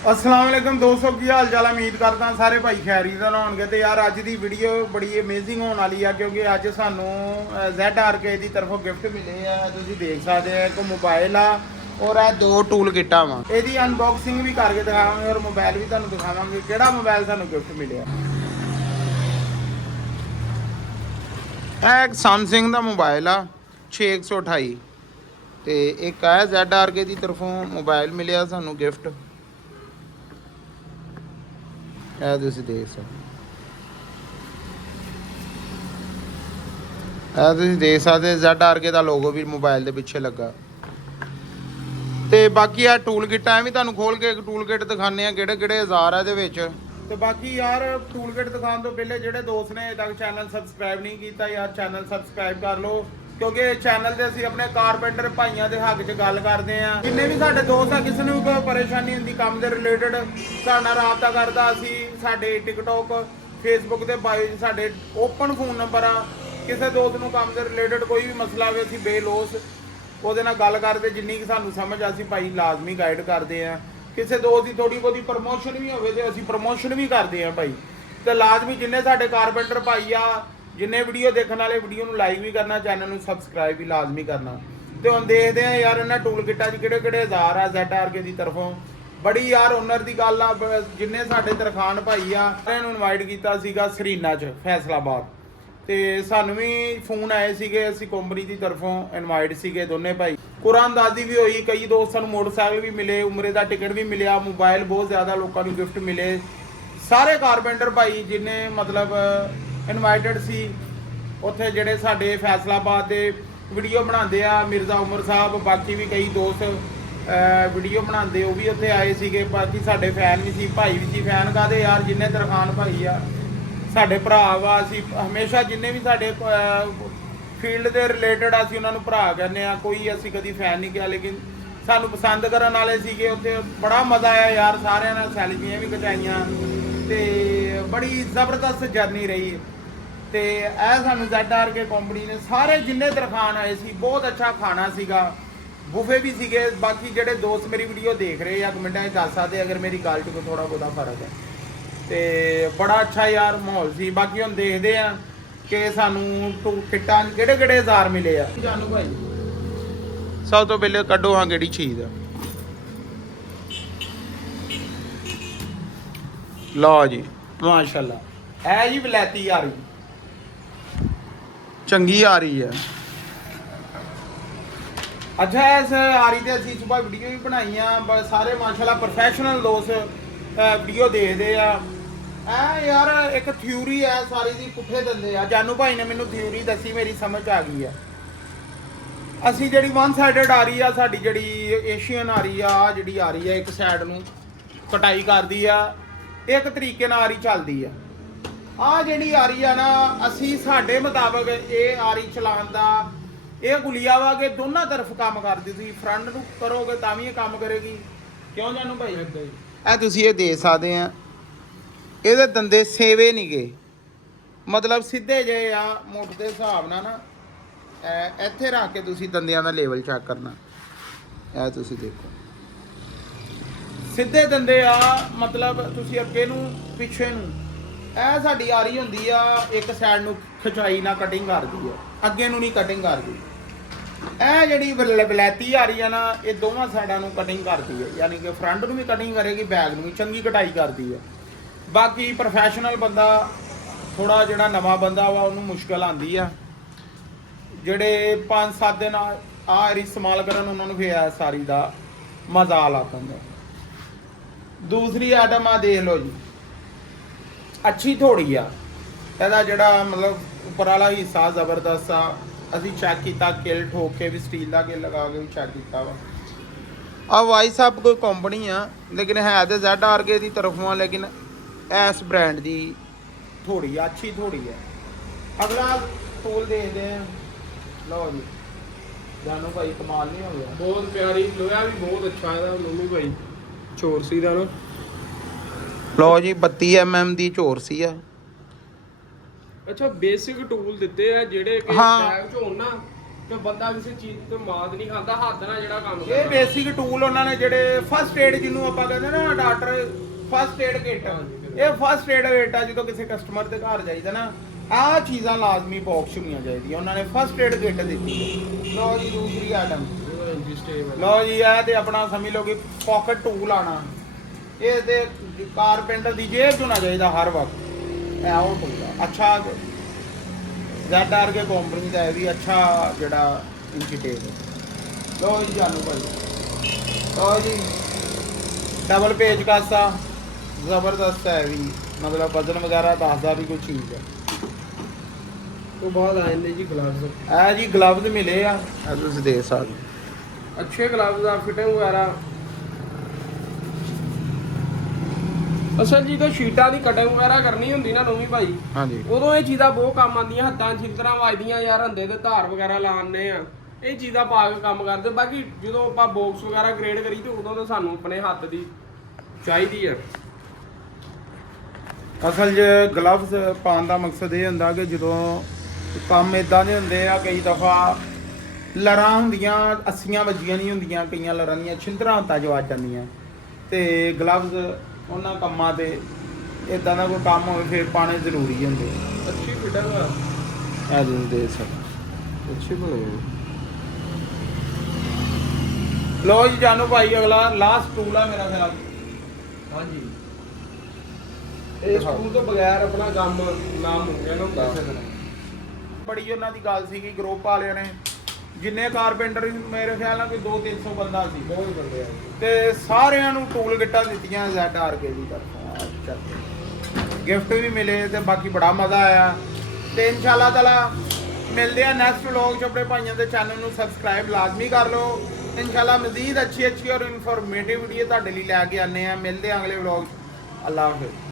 अस्सलाम वालेकुम दोस्तों की हाल चाल। उम्मीद करदा सारे भाई खैरी दा होणगे। ते यार अज दी वीडियो बड़ी अमेजिंग होने वाली है क्योंकि अज सानू ZRK दी तरफों गिफ्ट मिले है। तुसीं देख सकते हो एक मोबाइल आ और है दो टूल किटा वा। ਇਹਦੀ अनबॉक्सिंग भी करके दिखावांगे और मोबाइल भी तुहानू दिखावांगे किहड़ा मोबाइल सानू गिफ्ट मिले। एक सैमसंग ਦਾ मोबाइल आ 6128 ਤੇ ਇੱਕ ਹੈ ZRK ਦੀ ਤਰਫੋਂ मोबाइल ਮਿਲਿਆ ਸਾਨੂੰ गिफ्ट। ਇਹ ਤੁਸੀਂ ਦੇਖ ਸਕਦੇ ZRK ਦਾ ਲੋਗੋ ਵੀ ਮੋਬਾਈਲ ਦੇ ਪਿੱਛੇ ਲੱਗਾ। ਤੇ ਬਾਕੀ ਆ ਟੂਲ ਕਿੱਟ ਐ ਵੀ ਤੁਹਾਨੂੰ ਖੋਲ ਕੇ ਇੱਕ ਟੂਲ ਕਿੱਟ ਦਿਖਾਣੇ ਆ ਕਿਹੜੇ ਕਿਹੜੇ ਹਜ਼ਾਰ ਆ ਇਹਦੇ ਵਿੱਚ। ਤੇ ਬਾਕੀ ਯਾਰ ਟੂਲ ਕਿੱਟ ਦਿਖਾਉਣ ਤੋਂ ਪਹਿਲੇ ਜਿਹੜੇ ਦੋਸਤ ਨੇ ਅਜੇ ਤੱਕ ਚੈਨਲ ਸਬਸਕ੍ਰਾਈਬ ਨਹੀਂ ਕੀਤਾ ਯਾਰ ਚੈਨਲ ਸਬਸਕ੍ਰਾਈਬ ਕਰ ਲਓ ਕਿਉਂਕਿ ਚੈਨਲ ਤੇ ਅਸੀਂ ਆਪਣੇ ਕਾਰਪੈਂਟਰ ਭਾਈਆਂ ਦੇ ਹੱਕ 'ਚ ਗੱਲ ਕਰਦੇ ਆ। ਜਿੰਨੇ ਵੀ ਸਾਡੇ ਦੋਸਤ ਆ ਕਿਸੇ ਨੂੰ ਵੀ ਕੋਈ ਪਰੇਸ਼ਾਨੀ ਹੁੰਦੀ ਕੰਮ ਦੇ ਰਿਲੇਟਡ ਸਾਡੇ ਨਾਲ ਰਾਬਤਾ ਕਰਦਾ। ਅਸੀਂ ਸਾਡੇ ਟਿਕਟੋਕ ਫੇਸਬੁੱਕ ਤੇ ਬਾਇਓ 'ਚ ਸਾਡੇ ਓਪਨ ਫੋਨ ਨੰਬਰ ਆ। ਕਿਸੇ ਦੋਸਤ ਨੂੰ ਕੰਮ ਦੇ ਰਿਲੇਟਡ ਕੋਈ ਵੀ ਮਸਲਾ ਹੋਵੇ ਅਸੀਂ ਬੇਲੋਸ ਉਹਦੇ ਨਾਲ ਗੱਲ ਕਰਦੇ। ਜਿੰਨੀ ਕਿ ਸਾਨੂੰ ਸਮਝ ਅਸੀਂ ਭਾਈ ਲਾਜ਼ਮੀ ਗਾਈਡ ਕਰਦੇ ਆ। ਕਿਸੇ ਦੋਸਤ ਦੀ ਥੋੜੀ ਬਹੁਤੀ ਪ੍ਰਮੋਸ਼ਨ ਵੀ ਹੋਵੇ ਤੇ ਅਸੀਂ ਪ੍ਰਮੋਸ਼ਨ ਵੀ ਕਰਦੇ ਆ ਭਾਈ। ਤੇ ਲਾਜ਼ਮੀ ਜਿੰਨੇ ਸਾਡੇ ਕਾਰਪੈਂਟਰ ਭਾਈ ਆ ਜਿੰਨੇ ਵੀਡੀਓ ਦੇਖਣ ਵਾਲੇ ਵੀਡੀਓ ਨੂੰ ਲਾਈਕ ਵੀ ਕਰਨਾ ਚੈਨਲ ਨੂੰ ਸਬਸਕ੍ਰਾਈਬ ਵੀ ਲਾਜ਼ਮੀ ਕਰਨਾ। ਤੇ ਹੁਣ ਦੇਖਦੇ ਆ ਯਾਰ ਇਹਨਾਂ ਟੂਲ ਕਿੱਟਾਂ 'ਚ ਕਿਹੜੇ ਕਿਹੜੇ ਹਜ਼ਾਰ ਆ ZRK ਦੀ ਤਰਫੋਂ। ਬੜੀ ਯਾਰ ਓਨਰ ਦੀ ਗੱਲ ਆ। ਜਿੰਨੇ ਸਾਡੇ ਤਰਖਾਨ ਭਾਈ ਆ ਸਾਰਿਆਂ ਨੂੰ ਇਨਵਾਈਟ ਕੀਤਾ ਸੀਗਾ ਸਰੀਨਾ 'ਚ ਫੈਸਲਾਬਾਦ। ਤੇ ਸਾਨੂੰ ਵੀ ਫੋਨ ਆਏ ਸੀਗੇ ਅਸੀਂ ਕੰਪਨੀ ਦੀ ਤਰਫੋਂ ਇਨਵਾਈਟ ਸੀਗੇ ਦੋਨੇ ਭਾਈ। ਕੁਰਾਨਦਾਜ਼ੀ ਵੀ ਹੋਈ। ਕਈ ਦੋਸਤਾਂ ਨੂੰ ਮੋਟਰਸਾਈਕਲ ਵੀ ਮਿਲੇ ਉਮਰੇ ਦਾ ਟਿਕਟ ਵੀ ਮਿਲਿਆ ਮੋਬਾਈਲ ਬਹੁਤ ਜ਼ਿਆਦਾ ਲੋਕਾਂ ਨੂੰ ਗਿਫਟ ਮਿਲੇ। ਸਾਰੇ ਕਾਰਪੈਂਟਰ ਭਾਈ ਜਿੰਨੇ ਮਤਲਬ ਇਨਵਾਈਟਡ ਸੀ ਉੱਥੇ ਜਿਹੜੇ ਸਾਡੇ ਫੈਸਲਾਬਾਦ ਦੇ ਵੀਡੀਓ ਬਣਾਉਂਦੇ ਆ ਮਿਰਜ਼ਾ ਉਮਰ ਸਾਹਿਬ ਬਾਕੀ ਵੀ ਕਈ ਦੋਸਤ ਵੀਡੀਓ ਬਣਾਉਂਦੇ ਉਹ ਵੀ ਉੱਥੇ ਆਏ ਸੀਗੇ। ਬਾਕੀ ਸਾਡੇ ਫੈਨ ਵੀ ਸੀ ਭਾਈ ਵੀ ਸੀ। ਫੈਨ ਕਾਹਦੇ ਯਾਰ ਜਿੰਨੇ ਤਰਖਾਨ ਭਾਈ ਆ ਸਾਡੇ ਭਰਾ ਵਾ। ਅਸੀਂ ਹਮੇਸ਼ਾ ਜਿੰਨੇ ਵੀ ਸਾਡੇ ਫੀਲਡ ਦੇ ਰਿਲੇਟਡ ਅਸੀਂ ਉਹਨਾਂ ਨੂੰ ਭਰਾ ਕਹਿੰਦੇ ਆ। ਕੋਈ ਅਸੀਂ ਕਦੀ ਫੈਨ ਨਹੀਂ ਕਿਹਾ ਲੇਕਿਨ ਸਾਨੂੰ ਪਸੰਦ ਕਰਨ ਵਾਲੇ ਸੀਗੇ। ਉੱਥੇ ਬੜਾ ਮਜ਼ਾ ਆਇਆ ਯਾਰ ਸਾਰਿਆਂ ਨਾਲ ਸੈਲਫੀਆਂ ਵੀ ਖਿਚਾਈਆਂ ਤੇ ਬੜੀ ਜ਼ਬਰਦਸਤ ਜਰਨੀ ਰਹੀ। ਤੇ ਇਹ ਸਾਨੂੰ ZRK ਕੰਪਨੀ ਨੇ ਸਾਰੇ ਜਿੰਨੇ ਤਰਖਾਨ ਆਏ ਸੀ ਬਹੁਤ ਅੱਛਾ ਖਾਣਾ ਸੀਗਾ ਬੁਫੇ ਵੀ ਸੀਗੇ। ਬਾਕੀ ਜਿਹੜੇ ਦੋਸਤ ਮੇਰੀ ਵੀਡੀਓ ਦੇਖ ਰਹੇ ਆ ਕਮੈਂਟਾਂ 'ਚ ਦੱਸ ਸਕਦੇ ਅਗਰ ਮੇਰੀ ਗੱਲ 'ਚ ਕੋਈ ਥੋੜਾ ਬਹੁਤਾ ਫਰਕ ਹੈ। ਤੇ ਬੜਾ ਅੱਛਾ ਯਾਰ ਮਾਹੌਲ ਸੀ। ਬਾਕੀ ਹੁਣ ਦੇਖਦੇ ਆ ਕਿ ਸਾਨੂੰ ਕਿੱਟਾਂ 'ਚ ਕਿਹੜੇ ਕਿਹੜੇ ਹਜ਼ਾਰ ਮਿਲੇ ਆ। ਜਾਨੂ ਭਾਈ ਸਭ ਤੋਂ ਪਹਿਲੇ ਕੱਢੋ ਹਾਂ ਕਿਹੜੀ ਚੀਜ਼ ਆ। ਲਓ ਜੀ ਮਾਸ਼ਾਅੱਲਾ ਇਹ ਜੀ ਵਲੈਤੀ ਆ ਰਹੀ ਚੰਗੀ ਆ ਰਹੀ ਹੈ। ਅੱਛਾ ਇਸ ਆਰੀ ਤੇ ਅਸੀਂ ਸੁਬਾਹ ਵੀਡੀਓ ਵੀ ਬਣਾਈਆਂ ਸਾਰੇ ਮਾਸ਼ਾਅੱਲਾ ਪ੍ਰੋਫੈਸ਼ਨਲ ਦੋਸਤ ਵੀਡੀਓ ਦੇਖਦੇ ਆ। ਇਹ ਯਾਰ ਇੱਕ ਥਿਊਰੀ ਹੈ ਸਾਰੀ ਦੀ ਪੁੱਠੇ ਦਿੰਦੇ ਆ। ਜਾਨੂ ਭਾਈ ਨੇ ਮੈਨੂੰ ਥਿਊਰੀ ਦੱਸੀ ਮੇਰੀ ਸਮਝ ਆ ਗਈ ਆ। ਅਸੀਂ ਜਿਹੜੀ ਵਨ ਸਾਈਡਡ ਆ ਰਹੀ ਆ ਸਾਡੀ ਜਿਹੜੀ ਏਸ਼ੀਅਨ ਆ ਰਹੀ ਆ ਜਿਹੜੀ ਆ ਰਹੀ ਆ ਇੱਕ ਸਾਈਡ ਨੂੰ ਕਟਾਈ ਕਰਦੀ ਆ ਇੱਕ ਤਰੀਕੇ ਨਾਲ ਆਰੀ ਚੱਲਦੀ ਆ। ਆ ਜਿਹੜੀ ਆਰੀ ਆ ਨਾ ਅਸੀਂ ਸਾਡੇ ਮੁਤਾਬਕ ਇਹ ਆਰੀ ਚਲਾਉਣ ਦਾ ਇਹ ਗੁਲੀਆ ਵਾ ਕਿ ਦੋਨਾਂ ਤਰਫ ਕੰਮ ਕਰਦੀ। ਤੁਸੀਂ ਫਰੰਟ ਨੂੰ ਕਰੋਗੇ ਤਾਂ ਵੀ ਇਹ ਕੰਮ ਕਰੇਗੀ। ਕਿਉਂ ਜਾਨੂ ਭਾਈ ਇਹ ਤੁਸੀਂ ਇਹ ਦੇ ਸਕਦੇ ਆ। ਇਹਦੇ ਦੰਦੇ ਸੇਵੇ ਨਹੀਂ ਗਏ ਮਤਲਬ ਸਿੱਧੇ ਜਿਹੇ ਆ ਮੁੱਠ ਦੇ ਹਿਸਾਬ ਨਾਲ ਨਾ ਇੱਥੇ ਰੱਖ ਕੇ ਤੁਸੀਂ ਦੰਦਿਆਂ ਦਾ ਲੈਵਲ ਚੈੱਕ ਕਰਨਾ। ਇਹ ਤੁਸੀਂ ਦੇਖੋ ਸਿੱਧੇ ਦੰਦੇ ਆ ਮਤਲਬ ਤੁਸੀਂ ਅੱਗੇ ਨੂੰ ਪਿੱਛੇ ਨੂੰ ਇਹ ਸਾਡੀ ਆਰੀ ਹੁੰਦੀ ਆ ਇੱਕ ਸਾਈਡ ਨੂੰ ਖਿਚਾਈ ਨਾਲ ਕਟਿੰਗ ਕਰਦੀ ਆ ਅੱਗੇ ਨੂੰ ਨਹੀਂ ਕਟਿੰਗ ਕਰਦੀ। ਇਹ ਜਿਹੜੀ ਵਲੈਤੀ ਆ ਰਹੀ ਆ ਨਾ ਇਹ ਦੋਵਾਂ ਸਾਈਡਾਂ ਨੂੰ ਕਟਿੰਗ ਕਰਦੀ ਹੈ ਯਾਨੀ ਕਿ ਫਰੰਟ ਨੂੰ ਵੀ ਕਟਿੰਗ ਕਰੇਗੀ ਬੈਕ ਨੂੰ ਵੀ ਚੰਗੀ ਕਟਾਈ ਕਰਦੀ ਹੈ। ਬਾਕੀ ਪ੍ਰੋਫੈਸ਼ਨਲ ਬੰਦਾ ਥੋੜਾ ਜਿਹੜਾ ਨਵਾਂ ਬੰਦਾ ਵਾ ਉਹਨੂੰ ਮੁਸ਼ਕਲ ਆਉਂਦੀ ਆ। ਜਿਹੜੇ 5-7 ਦਿਨ ਆ ਆਰੀ ਇਸਤੇਮਾਲ ਕਰਨ ਉਹਨਾਂ ਨੂੰ ਫਿਰ ਸਾਰੀ ਦਾ ਮਜ਼ਾ ਆ ਜਾਂਦਾ। ਦੂਸਰੀ ਆਈਟਮ ਆ ਦੇਖ ਲਓ ਜੀ ਅੱਛੀ ਥੋੜੀ ਆ। ਇਹਦਾ ਜਿਹੜਾ ਮਤਲਬ ਉੱਪਰ ਵਾਲਾ ਹਿੱਸਾ ਜ਼ਬਰਦਸਤ ਆ। ਅਸੀਂ ਚੈੱਕ ਕੀਤਾ ਕਿਲ ਠੋਕ ਕੇ ਵੀ ਸਟੀਲ ਦਾ ਕਿਲ ਲਗਾ ਕੇ ਵੀ ਚੈੱਕ ਕੀਤਾ ਵਾ। ਆ ਵਾਈਸ ਆਪ ਕੋਈ ਕੰਪਨੀ ਆ ਲੇਕਿਨ ਹੈ ਤੇ ZRK ਦੀ ਤਰਫੋਂ ਆ ਲੇਕਿਨ ਇਸ ਬ੍ਰਾਂਡ ਦੀ ਥੋੜੀ ਆ ਅੱਛੀ ਥੋੜੀ ਆ। ਅਗਲਾ ਟੂਲ ਦੇਖਦੇ ਆ। ਲਓ ਜੀ ਜਾਨੂ ਭਾਈ ਕਮਾਲ ਨਹੀਂ ਹੋ ਗਿਆ ਬਹੁਤ ਪਿਆਰੀ ਲੋਹਾ ਵੀ ਬਹੁਤ ਅੱਛਾ ਇਹਦਾ ਮੰਮੀ ਭਾਈ ਚੋਰਸੀ ਦਾ ਨਾ। ਲਓ ਜੀ 32 mm ਦੀ ਚੋਰਸੀ ਆ। ਅੱਛਾ ਬੇਸਿਕ ਟੂਲ ਦਿੱਤੇ ਆ ਜਿਹੜੇ ਕਿ ਹਾਂ। ਟੈਗ ਚ ਹੋਣ ਨਾ ਤੇ ਬੰਦਾ ਕਿਸੇ ਚੀਜ਼ ਤੇ ਮਾਤ ਨਹੀਂ ਖਾਂਦਾ, ਹੱਥ ਨਾਲ ਜਿਹੜਾ ਕੰਮ ਇਹ ਕਰਦਾ। ਬੇਸਿਕ ਟੂਲ ਉਹਨਾਂ ਨੇ ਜਿਹੜੇ ਫਸਟ ਏਡ ਜਿਹਨੂੰ ਆਪਾਂ ਕਹਿੰਦੇ ਨਾ ਡਾਕਟਰ ਫਸਟ ਏਡ ਕਿੱਟ, ਇਹ ਫਸਟ ਏਡ ਕਿੱਟ ਆ। ਜਦੋਂ ਕਿਸੇ ਕਸਟਮਰ ਦੇ ਘਰ ਜਾਈਦਾ ਨਾ ਆਹ ਚੀਜ਼ਾਂ ਲਾਜ਼ਮੀ ਬਾਕਸ ਹੋਣੀਆਂ ਚਾਹੀਦੀਆਂ। ਉਹਨਾਂ ਨੇ ਫਸਟ ਏਡ ਕਿੱਟ ਦਿੱਤੀ ਹੈ। ਲਓ ਜੀ ਦੂਸਰੀ ਆਈਟਮ, ਲਓ ਜੀ ਇਹ ਤੇ ਆਪਣਾ ਸਮਝ ਲਓ ਕਿ ਪਾਕਟ ਟੂਲ ਆਣਾ। ਇਹ ਤੇ ਕਾਰਪੈਂਟਰ ਦੀ ਜੇਬ 'ਚ ਹੋਣਾ ਚਾਹੀਦਾ ਹਰ ਵਕਤ। ਇਹ ਉਹ ਟੂਲ ਆ ਅੱਛਾ ZR ਕੇ ਕੰਪਨੀ ਦਾ ਇਹ ਵੀ ਅੱਛਾ ਜਿਹੜਾ ਇੰਚੀ ਟੇਪ। ਲਓ ਜੀ ਜਾਨੂ ਭਾਈ, ਲਓ ਜੀ ਡਬਲ ਪੇਜ ਕਾਸਾ ਜ਼ਬਰਦਸਤ ਹੈ ਵੀ, ਮਤਲਬ ਵਜ਼ਨ ਵਗੈਰਾ ਦੱਸਦਾ ਵੀ ਕੋਈ ਚੀਜ਼ ਹੈ। ਤੋਂ ਬਾਅਦ ਆਏ ਨੇ ਜੀ ਗਲਵਜ਼। ਇਹ ਜੀ ਗਲਵਜ਼ ਮਿਲੇ ਆ, ਇਹ ਤੁਸੀਂ ਦੇਖ ਸਕਦੇ ਹੋ। ਅੱਛੇ ਗਲਵਜ਼ ਆ, ਫਿਟਿੰਗ ਵਗੈਰਾ। ਅਸਲ ਜੀ ਤਾਂ ਸ਼ੀਟਾਂ ਦੀ ਕਟਿੰਗ ਵਗੈਰਾ ਕਰਨੀ ਹੁੰਦੀ ਨਾ ਨਵੀਂ ਭਾਈ, ਹਾਂਜੀ ਉਦੋਂ ਇਹ ਚੀਜ਼ਾਂ ਬਹੁਤ ਕੰਮ ਆਉਂਦੀਆਂ। ਹੱਥਾਂ ਛਿਲਤਰਾਂ ਵੱਜਦੀਆਂ ਯਾਰ, ਹੰਦੇ ਤੇ ਧਾਰ ਵਗੈਰਾ ਲਾਉਂਦੇ ਆ, ਇਹ ਚੀਜ਼ਾਂ ਪਾ ਕੇ ਕੰਮ ਕਰਦੇ। ਬਾਕੀ ਜਦੋਂ ਆਪਾਂ ਬਾਕਸ ਵਗੈਰਾ ਗ੍ਰੇਡ ਕਰੀ ਤੇ ਉਦੋਂ ਤਾਂ ਸਾਨੂੰ ਆਪਣੇ ਹੱਥ ਦੀ ਚਾਹੀਦੀ ਆ। ਅਸਲ 'ਚ ਗਲਵਜ਼ ਪਾਉਣ ਦਾ ਮਕਸਦ ਇਹ ਹੁੰਦਾ ਕਿ ਜਦੋਂ ਕੰਮ ਇਦਾਂ ਦੇ ਹੁੰਦੇ ਆ, ਕਈ ਦਫਾ ਲਰਾਂ ਹੁੰਦੀਆਂ, ਅੱਸੀਆਂ ਵੱਜੀਆਂ ਨਹੀਂ ਹੁੰਦੀਆਂ, ਕਈਆਂ ਲਰਾਂ ਦੀਆਂ ਛਿੰਦਰਾਂ ਹੱਥਾਂ 'ਚ ਵੱਜ ਜਾਂਦੀਆਂ, ਤੇ ਗਲਵਜ਼ ਉਹਨਾਂ ਕੰਮਾਂ ਤੇ ਇਦਾਂ ਦਾ ਕੋਈ ਕੰਮ ਹੋਵੇ ਫਿਰ ਪਾਣੇ ਜ਼ਰੂਰੀ ਹੁੰਦੇ। ਅੱਛੀ ਫਿਟਿੰਗ ਆ, ਇਹ ਤੁਸੀਂ ਦੇਖ ਸਕਦੇ। ਅੱਛੀ ਬਣੀ। ਲੋ ਜੀ ਜਾਨੂ ਭਾਈ ਅਗਲਾ ਲਾਸਟ ਟੂਲ ਆ ਮੇਰਾ ਖਿਆਲ। ਹਾਂਜੀ, ਇਹ ਸਕੂਲ ਤੋਂ ਬਗੈਰ ਆਪਣਾ ਕੰਮ ਨਾਮ ਹੋ ਗਿਆ ਨਾ ਹੁੰਦਾ। ਬੜੀ ਉਹਨਾਂ ਦੀ ਗੱਲ ਸੀਗੀ ਗਰੁੱਪ ਵਾਲਿਆਂ ਨੇ, ਜਿੰਨੇ ਕਾਰਪੈਂਟਰ ਮੇਰੇ ਖਿਆਲ ਨਾਲ ਕੋਈ 200-300 ਬੰਦਾ ਸੀ, ਬਹੁਤ ਬੰਦੇ ਆ ਤੇ ਸਾਰਿਆਂ ਨੂੰ ਟੂਲ ਗਿੱਟਾਂ ਦਿੱਤੀਆਂ ZR ਕੇ ਦੀ ਤਰਫੋਂ। ਗਿਫਟ ਵੀ ਮਿਲੇ ਤੇ ਬਾਕੀ ਬੜਾ ਮਜ਼ਾ ਆਇਆ। ਤੇ ਇਨਸ਼ਾਅੱਲਾ ਤਾਲਾ ਮਿਲਦੇ ਆ ਨੈਕਸਟ ਵਲੌਗ 'ਚ। ਆਪਣੇ ਭਾਈਆਂ ਦੇ ਚੈਨਲ ਨੂੰ ਸਬਸਕ੍ਰਾਈਬ ਲਾਜ਼ਮੀ ਕਰ ਲਓ। ਇਨਸ਼ਾਅੱਲਾ ਮਜ਼ੀਦ ਅੱਛੀ ਔਰ ਇਨਫੋਰਮੇਟਿਵ ਵੀਡੀਓ ਤੁਹਾਡੇ ਲਈ ਲੈ ਕੇ ਆਨੇ ਆ। ਮਿਲਦੇ ਆ ਅਗਲੇ ਵਲੌਗ 'ਚ। ਅੱਲਾ ਹਾਫਿਜ਼।